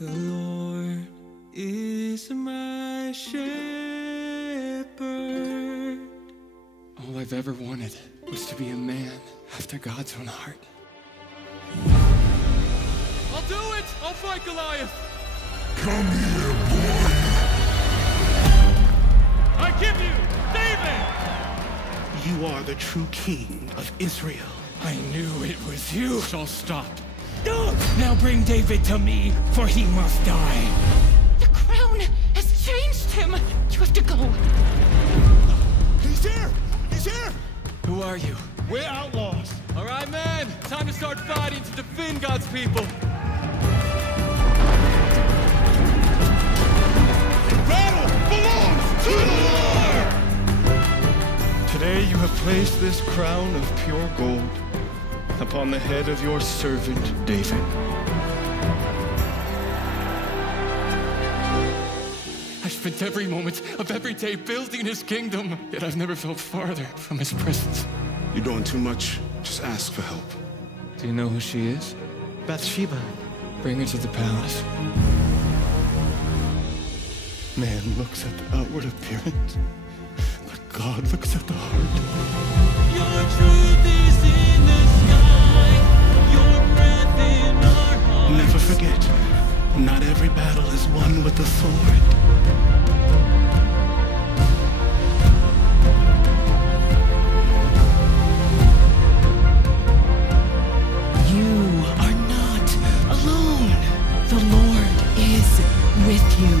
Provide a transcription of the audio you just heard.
The Lord is my shepherd. All I've ever wanted was to be a man after God's own heart. I'll do it! I'll fight Goliath! Come here, boy! I give you David! You are the true king of Israel. I knew it was you. Shall stop. Now bring David to me, for he must die. The crown has changed him. You have to go. He's here! He's here! Who are you? We're outlaws. All right, man. Time to start fighting to defend God's people. Battle belongs to the Lord! Today you have placed this crown of pure gold upon the head of your servant, David. I spent every moment of every day building his kingdom, yet I've never felt farther from his presence. You're doing too much. Just ask for help. Do you know who she is? Bathsheba. Bring her to the palace. Man looks at the outward appearance, but God looks at the heart. Your truth is in the sky, your breath in our hearts. Never forget, not every battle is won with the sword. You are not alone. The Lord is with you.